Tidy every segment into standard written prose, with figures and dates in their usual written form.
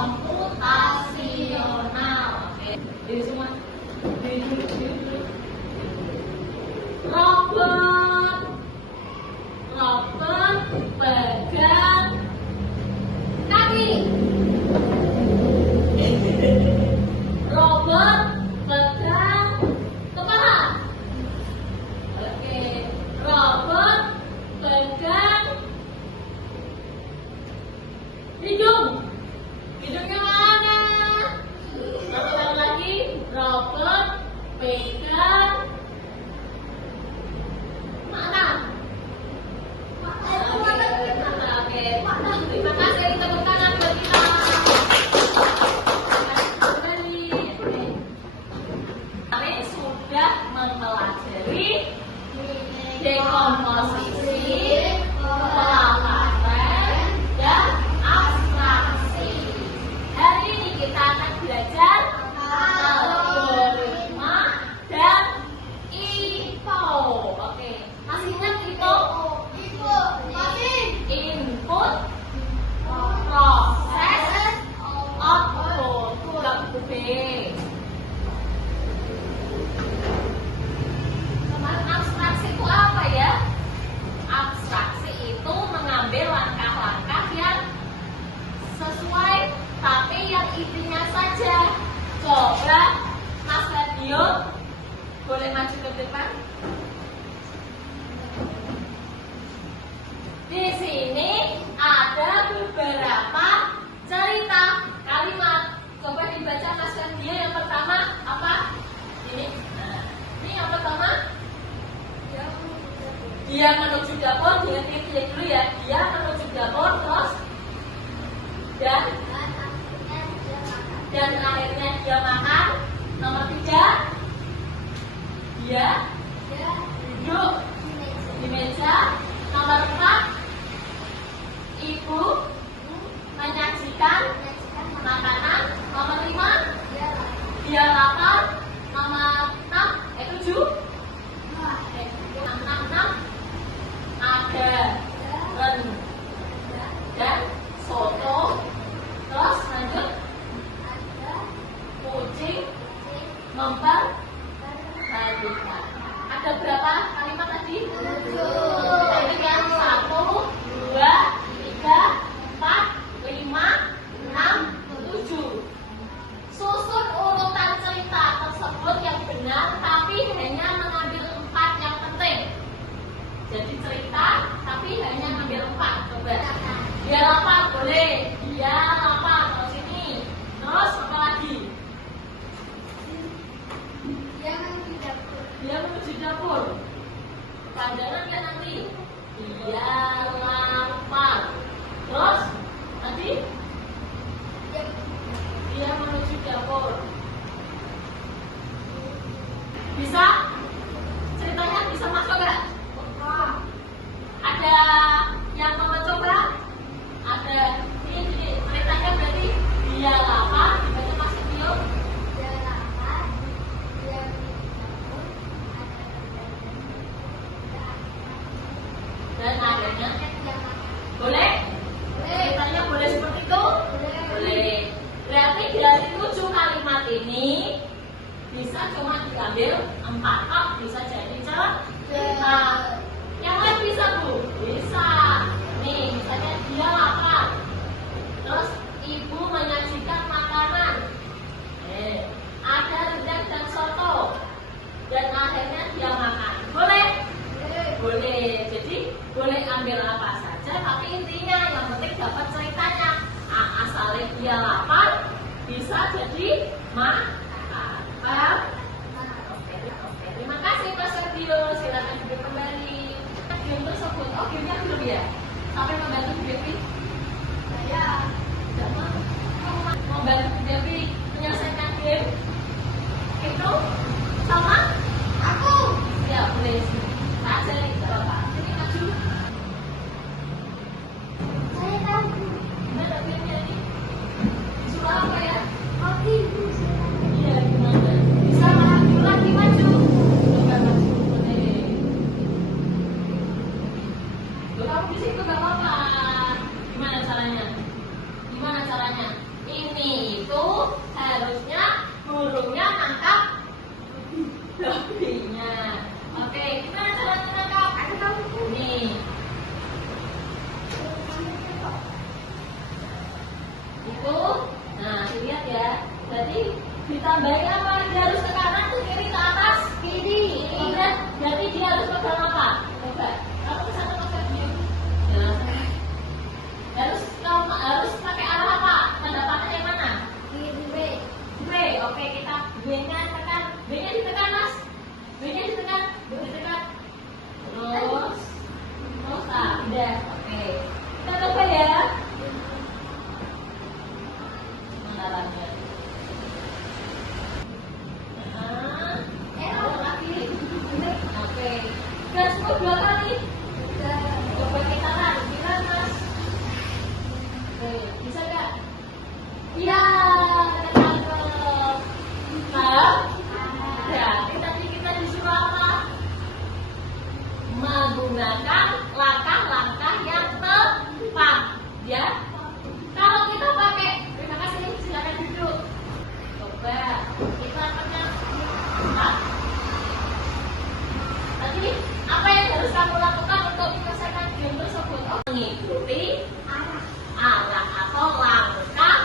komputasional. Oke, jadi semua. Robot, robot pegang kaki. Robot pegang kepala. Oke, robot pegang hidung. Hidungnya mana? Ulang lagi. Robot pegang mana? Oke. Terima kasih, tepuk tangan buat kita. Kami sudah mempelajari dekomposisi, pelafatan, dan abstraksi. Hari ini kita akan belajar algoritma dan IPO. Oke, masih ingat IPO? Input, proses, output. Ulang B. Abstraksi itu apa ya? Abstraksi itu mengambil langkah-langkah yang sesuai, tapi yang intinya saja. Coba Mas Radio boleh maju ke depan. Di sini ada beberapa cerita kalimat. Coba dibaca Mas Radio. Yang pertama apa? Ini. Nah, ini yang pertama. Dia menuju dapur, diingat dulu ya. Dia menuju dapur terus dan akhirnya dia makan. Nomor 3, dia duduk di meja. Nomor 4, ibu menyajikan makanan. Nomor 5, dia lapar. Nomor 7, ada dan soto. Terus lanjut, kucing memperhatikan. Ada berapa kalimat tadi? 7. Kan 1, 2, 3, 4, 5, 6, 7. Susun urutan cerita tersebut yang benar, tapi hanya mengambil 4 yang penting. Jadi cerita, tapi hanya ambil 4. Coba. Dia lapar, boleh. Dia lapar, terus ini. Terus apa lagi? Dia menuju dapur. Panjangan kan nanti. Dia lapar. Terus nanti dia menuju dapur. Bisa? Ceritanya bisa masuk nggak? Ada yang mau mencoba? Ada. Ini ceritanya berarti dia lapar. Dibaca Mas Tio. Dia lapar. Dia Dan akhirnya boleh? Ceritanya boleh seperti itu? Boleh. Berarti dari 7 kalimat ini bisa cuma diambil 4. Kok bisa jadi cerita? Yang lain bisa Bu? Bisa. Nih, misalnya dia lapar. Terus ibu menyajikan makanan. Ada rendang dan soto. Dan akhirnya dia makan. Boleh? Boleh. Jadi boleh ambil apa saja, tapi intinya yang penting dapat ceritanya. Asalnya dia lapar, bisa jadi makan. Paham? Oke. Terima kasih Pak Sergio. Silakan duduk kembali. Game tersebut, gamenya belum ya? Sampai membantu Bu Devi? Saya tidak mau membantu Bu Devi menyelesaikan game itu sama aku. Ya boleh. Tak jadi apa? Ini maju. Saya tahu. Gimana gamenya ini? Disuruh apa ya? Oke, Bu. Iya, gimana? Bisa lagi maju. Coba maju. Kamu di situ gak apa-apa. Gimana caranya? Ini Itu. Nah, lihat ya. Jadi ditambahin apa? Dia harus ke kanan, ke kiri, ke atas, Kiri. kemudian jadi dia harus pegang apa? Coba. Kamu ke sana pakai view. Nah, harus pakai arah apa? Tanda panah yang mana? Kiri. B. Oke, kita B-nya tekan. B-nya ditekan, Mas. B-nya ditekan. Ditekan. Terus. Udah. Oke. Kita coba ya. Mandarannya. Lagi. Oke. Gas 2 kali. Coba kita latihan, Mas. Oke, bisa nggak? Iya, ketangkep. Nah, berarti tadi kita disuruh apa? Menggunakan langkah-langkah yang tepat, ya. Kalau kita pakai, terima kasih, silakan duduk. Coba kita tekan 4. Tadi apa yang harus kamu lakukan untuk menyelesaikan game tersebut? Mengikuti arah atau langkah.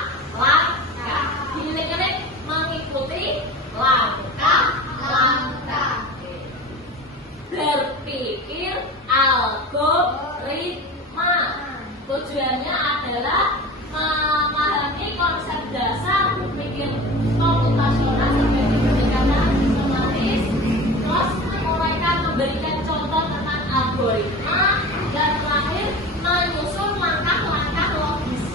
Giling-giling mengikuti langkah. Berpikir algoritma. Tujuannya adalah memahami konsep dasar berpikir komputasional sebagai pendekatan sistematis, terus menguraikan memberikan contoh tentang algoritma, dan terakhir menyusun langkah-langkah logis.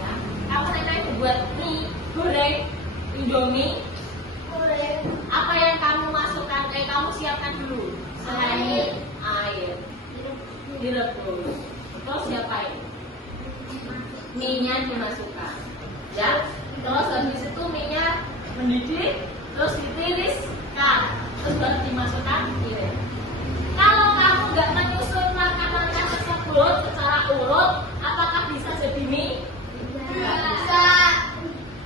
Ya, kamu nanti buat mie goreng Indomie. Apa yang kamu masukkan? Kamu siapkan dulu. Selain air, direbus. Terus siapain? Mie-nya dimasukkan. Ya. Terus habis itu mie-nya mendidih, terus ditiriskan, terus baru dimasukkan piring. Kalau kamu nggak menyusun langkah-langkah tersebut secara urut, apakah bisa jadi mie? Bisa.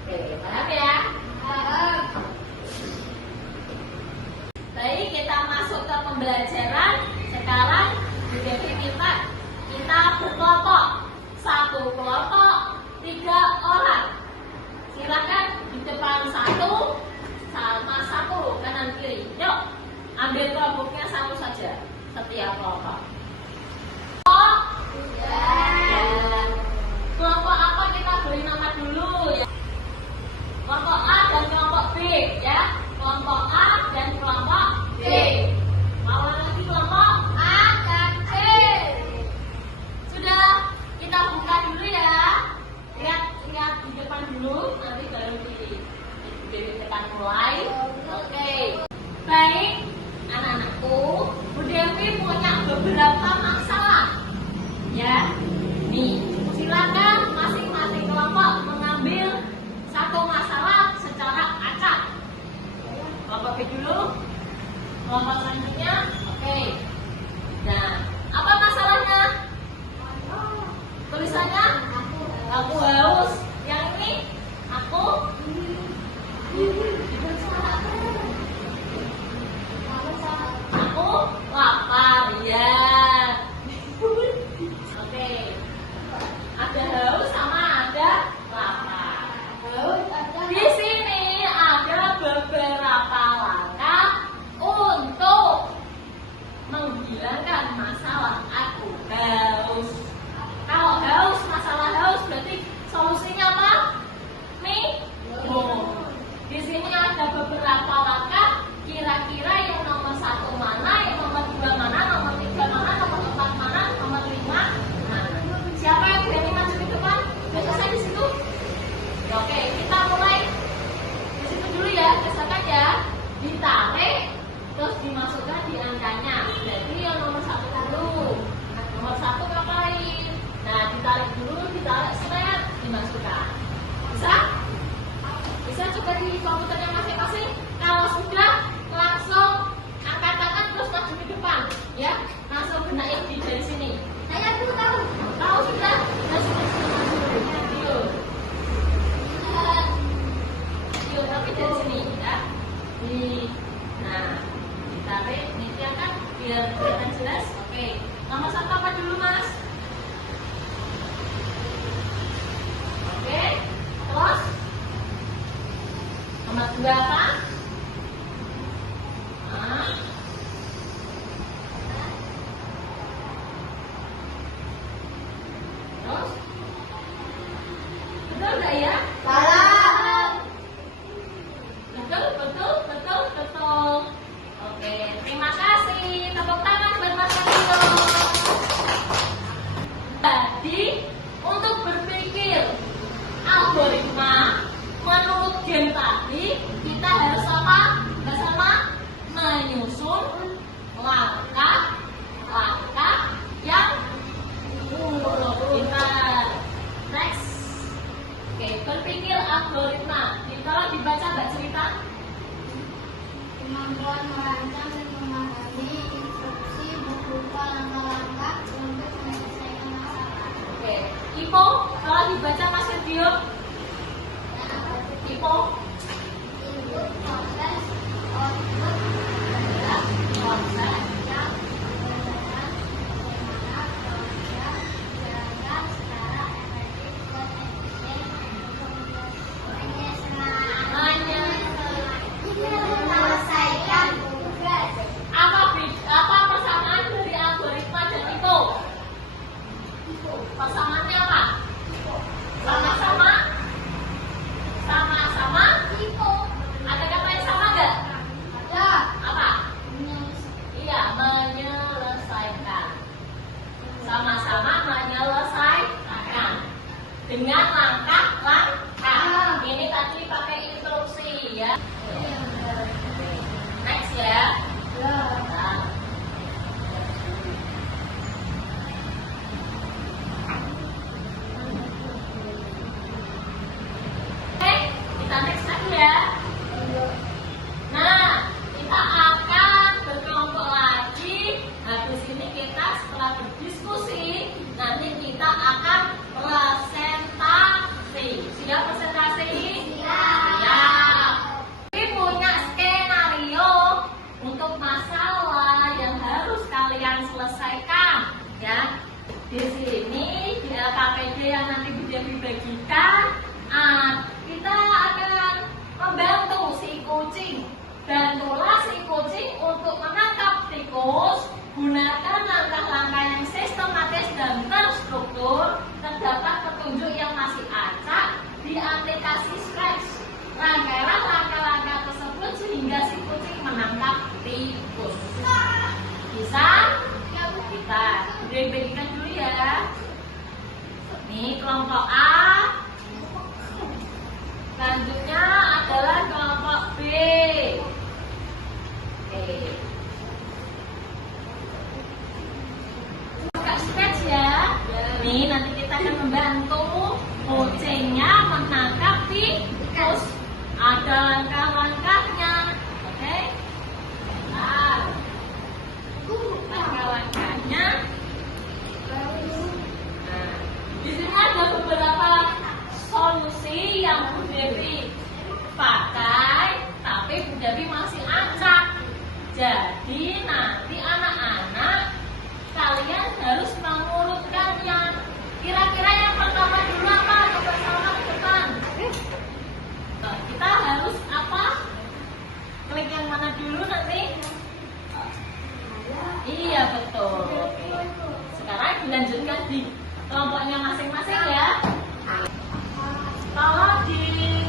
Oke, paham ya? Baik, kita masuk ke pembelajaran. Sekarang jadi kita berkelompok. 1 kelompok 3 orang. Silakan di depan 1 sama 1 kanan kiri. Yuk, ambil kelompoknya 1 saja setiap kelompok. Kelompok apa kita beri nama dulu ya? Kelompok A dan kelompok B ya. Kelompok A dan kelompok B. Mau lagi kelompok A dan B. Sudah, kita buka dulu ya. Lihat di depan dulu, nanti baru di depan mulai. Oke. Baik, anak-anakku, Bu Devi punya beberapa masalah. Ya. Nih, silakan masing-masing kelompok mengambil 1 masalah secara acak. Kelompok B dulu. Kelompok selanjutnya. Oke. Nah, apa masalahnya? Tulisannya? Aku haus. Yang ini? Aku? Aku lapar. Ya. Oke. Ada haus sama ada lapar. Di sini ada beberapa langkah untuk menghilangkan masalah aku haus. Kalau haus, masalah haus berarti solusinya apa? Minum. Di sini ada beberapa langkah. Kira-kira yang nomor 1 mana, yang nomor 2 mana, nomor 3 mana, nomor 4 mana, nomor 5 mana? Siapa yang berani maju ke depan? Sudah selesai di situ? Oke, kita mulai di situ dulu ya. Misalkan ya, ditarik, terus dimasukkan di angkanya. Jadi yang nomor 1 dulu. Nomor 1 ngapain? Nah, ditarik dulu, ditarik seret, dimasukkan. Bisa? Bisa coba di komputernya masing-masing. Kalau sudah, langsung angkat tangan terus maju ke depan, ya. Langsung benain dari sini. Saya tuh tahu. Tahu sudah? Nah, sudah maju. Yuk, tapi dari sini, ya. Nah, ditarik, ditiapkan biar kelihatan jelas. Oke. Nomor 1 apa dulu, Mas? Juga apa? Hah? Terus? Betul nggak ya? Salah. Betul, betul, betul, betul. Oke, terima kasih. Tepuk tangan buat Mas Rio. Jadi, untuk berpikir algoritma menurut game tadi, kita harus apa? Bersama menyusun langkah-langkah yang urut. Kita next. Oke, berpikir algoritma. Kalau dibaca Mbak cerita. Kemampuan merancang dan memahami instruksi berupa langkah-langkah untuk menyelesaikan masalah. Oke, IPO. Kalau dibaca Mas Sergio. IPO. Input, proses, output adalah proses yang berdasarkan bagaimana program dijalankan secara efektif dan efisien untuk menyelesaikan tugas. Apa persamaan dari algoritma dan IPO? Persamaannya apa? Sama-sama. Sama-sama. Info Ada kata yang sama nggak? ada Apa? Iya, menyelesaikan. Sama-sama menyelesaikan dengan langkah-langkah. Ini tadi pakai instruksi ya. Next ya. Nah. Oke, kita next lagi ya. Nah, kita akan berkelompok lagi. Habis ini kita setelah berdiskusi, nanti kita akan presentasi. Siap presentasi? Siap. Ini punya skenario untuk masalah yang harus kalian selesaikan, ya. Di sini di LKPD yang nanti dibagikan, kita akan membantu si kucing. Bantulah si kucing untuk menangkap tikus. Gunakan langkah-langkah yang sistematis dan terstruktur. Terdapat petunjuk yang masih acak di aplikasi Scratch. Rangkailah langkah-langkah tersebut sehingga si kucing menangkap tikus. Bisa? Kita bagikan dulu ya. Ini kelompok A. Selanjutnya adalah kelompok B. Oke. Buka Scratch ya. Nih nanti kita akan membantu kucingnya menangkap tikus. Ada langkah-langkahnya. Oke. Nah, langkah-langkahnya. Nah, di sini ada beberapa solusi yang Bu Devi pakai, tapi Bu Devi masih acak. Jadi nanti anak-anak kalian harus mengurutkannya. Kira-kira yang pertama dulu apa? Yang pertama ke depan. Kita harus apa? Klik yang mana dulu nanti? Iya betul. Oke. Sekarang dilanjutkan di kelompoknya masing-masing ya. Kalau di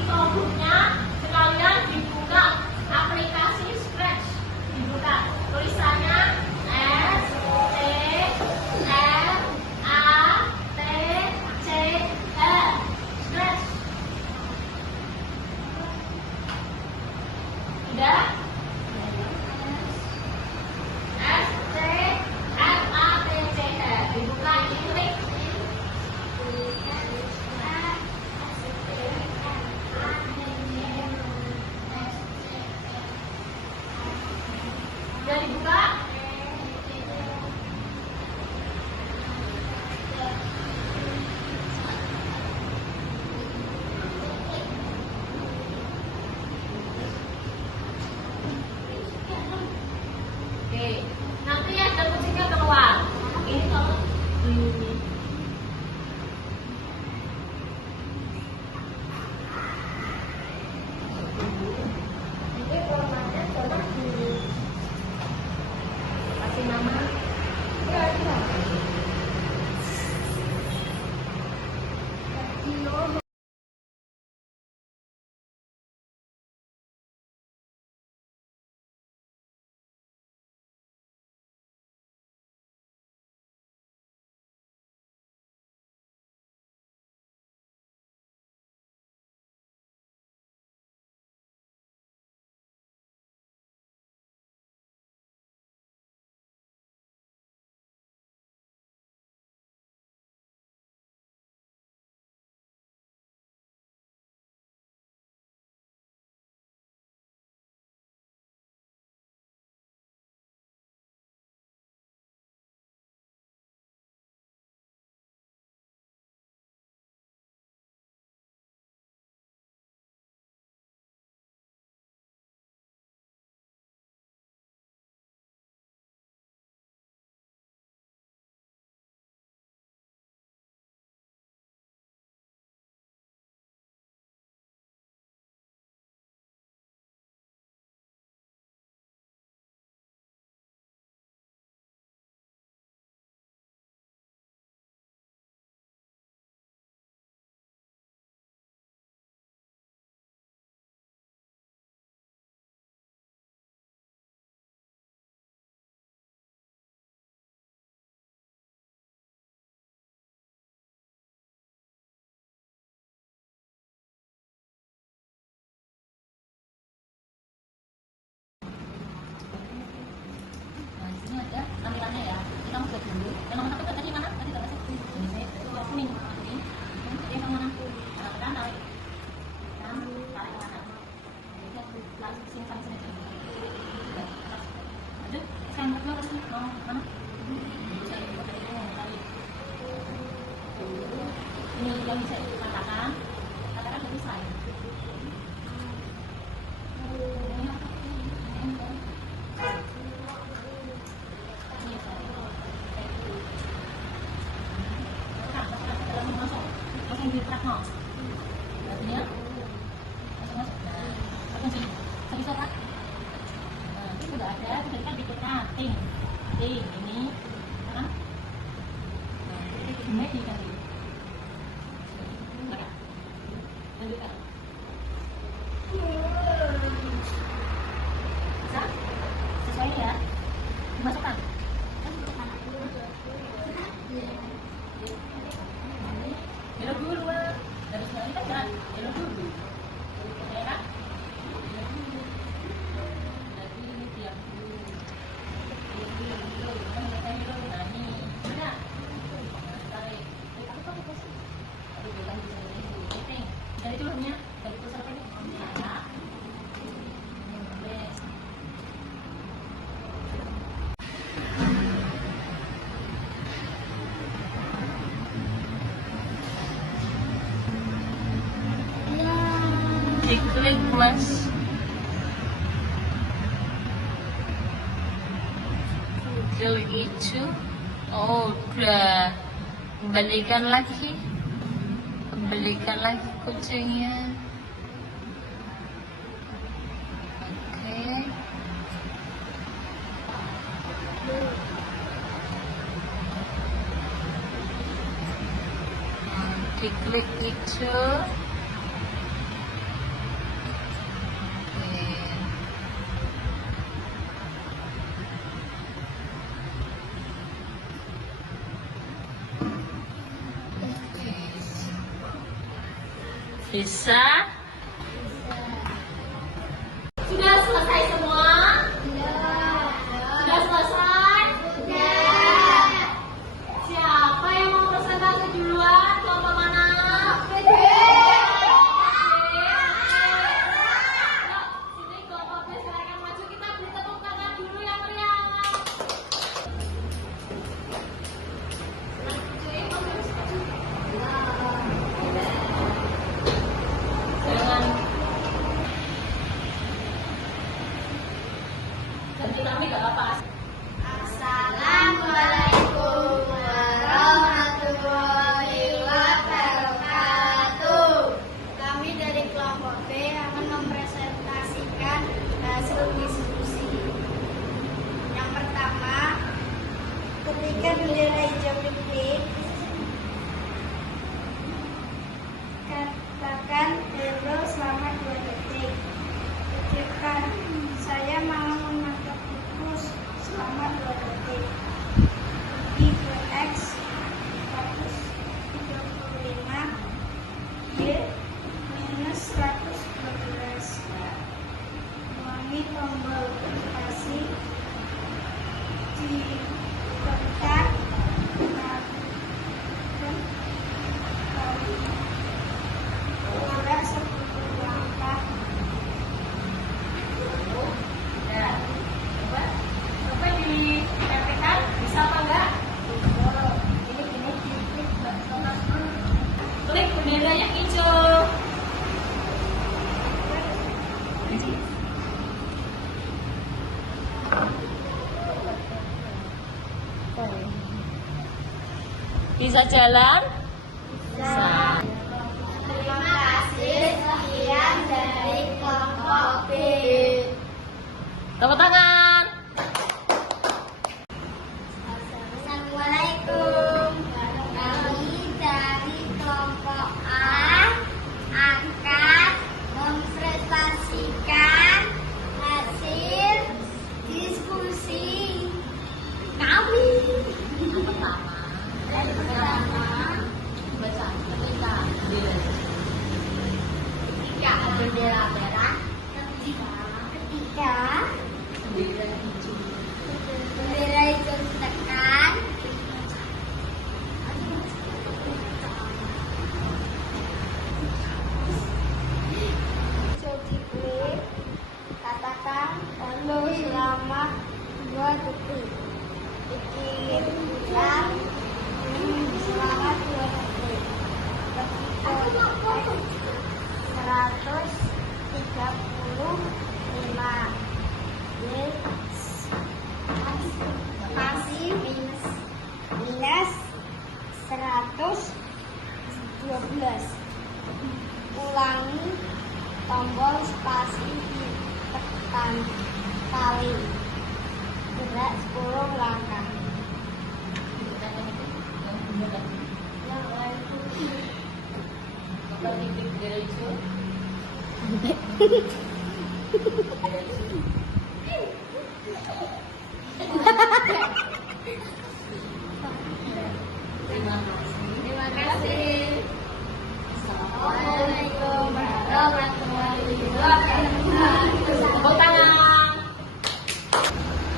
Chromebooknya sekalian dibuka aplikasi Scratch, dibuka tulisannya S C R A T C H Scratch. Sudah? S C R A T C H dibuka klik. Sudah dibuka? pegang. Bisa? Sesuai ya. Dimasukkan. Belok dulu, Wak. Dari sekarang kita jangan belok dulu. Ya kan? Belok dulu. Nanti ini tiap dulu. Dulu. Kan kita dulu. Nah, ini. Udah. Tarik. Aku pakai posisi. Aduh, kita bisa ini dulu. Penting. Dari dulunya. Dari pusat ini. Ya. Boleh. Diklik mas. Klik itu. Oh, udah. Kembalikan lagi. Kembalikan lagi kucingnya. Oke. Diklik itu. Bisa? Sudah selesai semua? Sudah selesai? Siapa yang mau presentasi duluan? Kelompok mana? Sini kelompok B silakan maju. Kita beri tepuk tangan dulu yang meriah. Ganti kami gak apa-apa. Assalamualaikum warahmatullahi wabarakatuh. Kami dari kelompok B akan mempresentasikan hasil diskusi. Yang pertama, ketika bendera hijau dipilih, katakan hello selama 2 detik. Ketika saya mau menatap buku selama 2 detik. I ke X 135 Y minus 112. Ulangi tombol spasi ditekan kali gerak 10 langkah. Ya. Coba dipraktekkan. Bisa apa enggak? Ini klik bendera yang hijau. Bisa jalan? Bisa. Terima kasih, sekian dari kelompok B. Tepuk tangan. Assalamualaikum. Kami dari kelompok A akan mempresentasikan hasil diskusi kami. Yang pertama, baca ketika Bendera merah. Ketiga, bendera hijau. bendera hijau ditekan. Hijau diklik. Katakan hello selama 2 detik. Bikin ulang selama 2 detik. Ketika 135 spasi minus 112. Ulangi tombol spasi ditekan kali gerak 10 langkah. Yang lain Pagkikip diretso. Terima kasih. Terima kasih. Assalamualaikum warahmatullahi wabarakatuh. Tepuk tangan.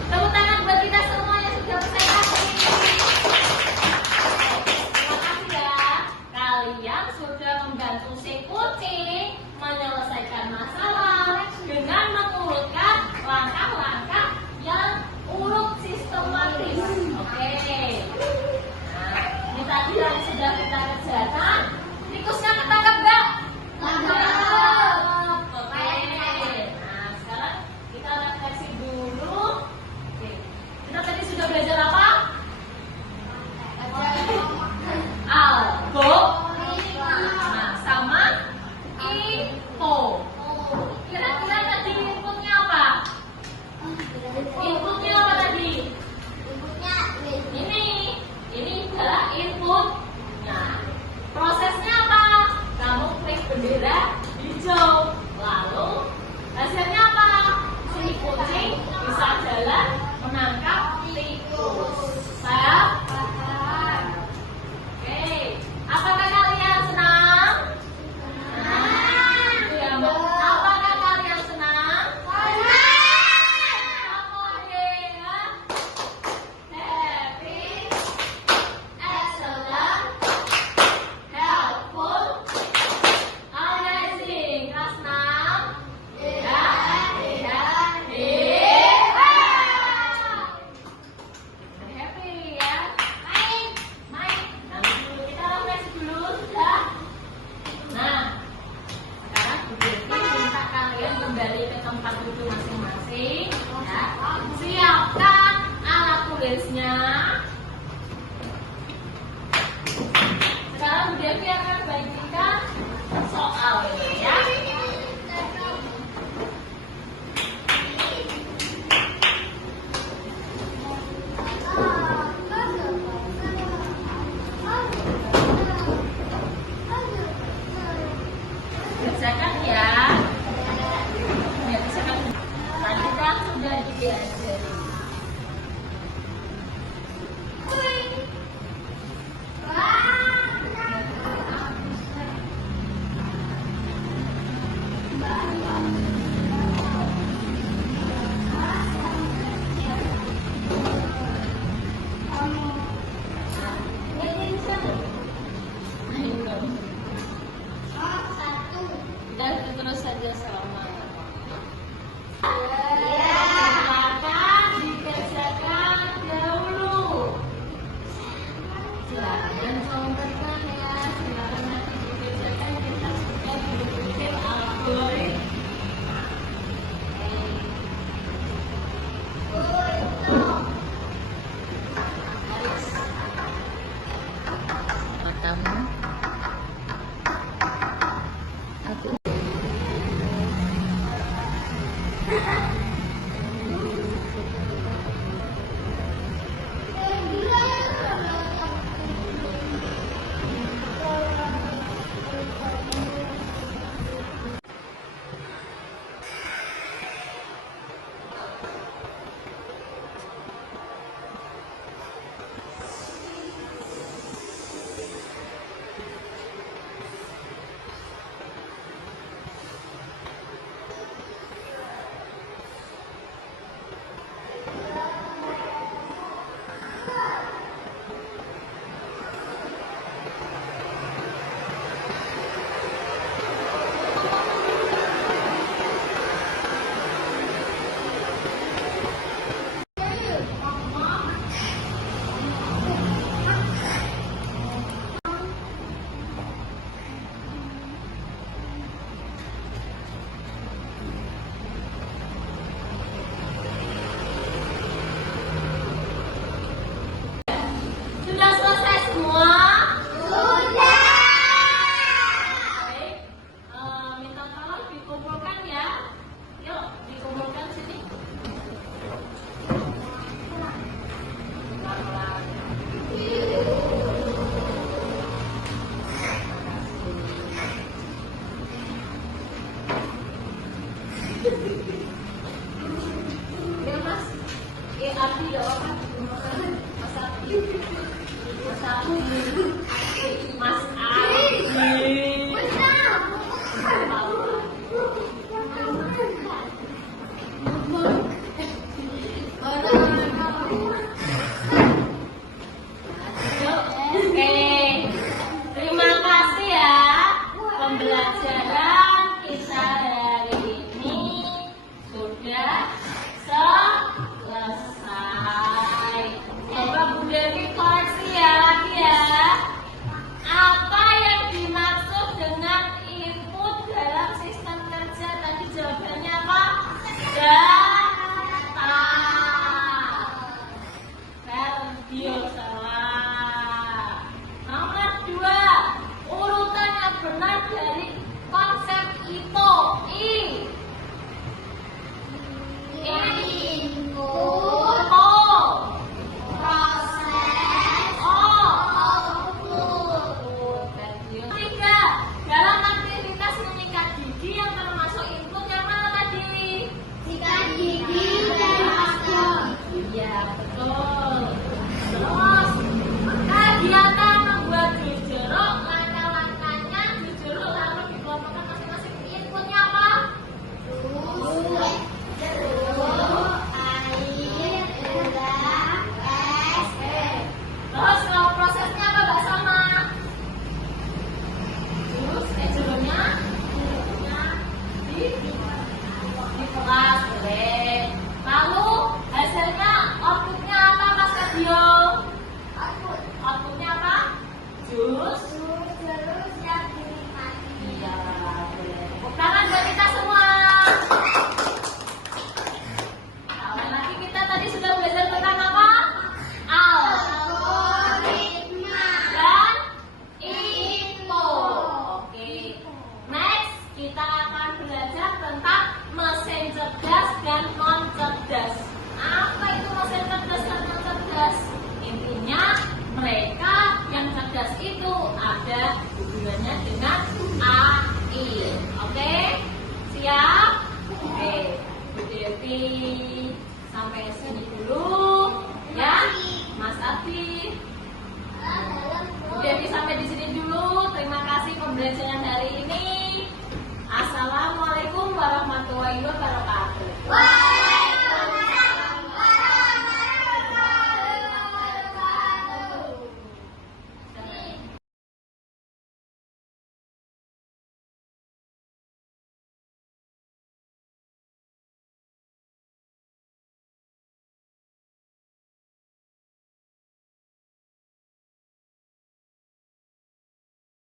Tepuk tangan buat kita semua yang sudah presentasi. Terima kasih ya. Kalian sudah membantu si kucing menyelesaikan masalah dengan mengurutkan langkah-langkah yang urut sistematis. Oke. Nah, ini tadi yang sudah kita kerjakan. Tikusnya ketangkap nggak? Tangkap. Oke. Nah, sekarang kita refleksi dulu. Oke. Kita tadi sudah belajar apa? Algo. Nah, sama info. Kira-kira tadi inputnya apa? Inputnya apa tadi? Ini adalah input. Nah, prosesnya apa? Kamu klik bendera hijau. Lalu hasilnya apa? Si kucing bisa jalan menangkap tikus. Paham? Oke. Apakah kalian senang? Ya, Mbak. Apakah kalian senang? Oke, ya. Happy, excellent, helpful, amazing. Kelas 6. Ya, hebat. Happy ya. Main. Nanti dulu kita refresh dulu sudah. Nah, sekarang Bu Devi minta kalian kembali ke tempat duduk masing-masing. Ya. Siapkan alat tulisnya. Sekarang Bu Devi akan bagikan soal ini ya. Kerjakan ya. Ya, kerjakan. Tadi kan sudah diajari. Kita terus saja selama. Silakan dikerjakan dahulu. Silakan contohkan ya. Silakan nanti dikerjakan kita sudah bikin algoritma. Matamu. Aku. kita akan belajar tentang mesin cerdas dan non cerdas. Apa itu mesin cerdas dan non cerdas? Intinya mereka yang cerdas itu ada hubungannya dengan AI. Oke? Siap? Oke. Bu Devi sampai sini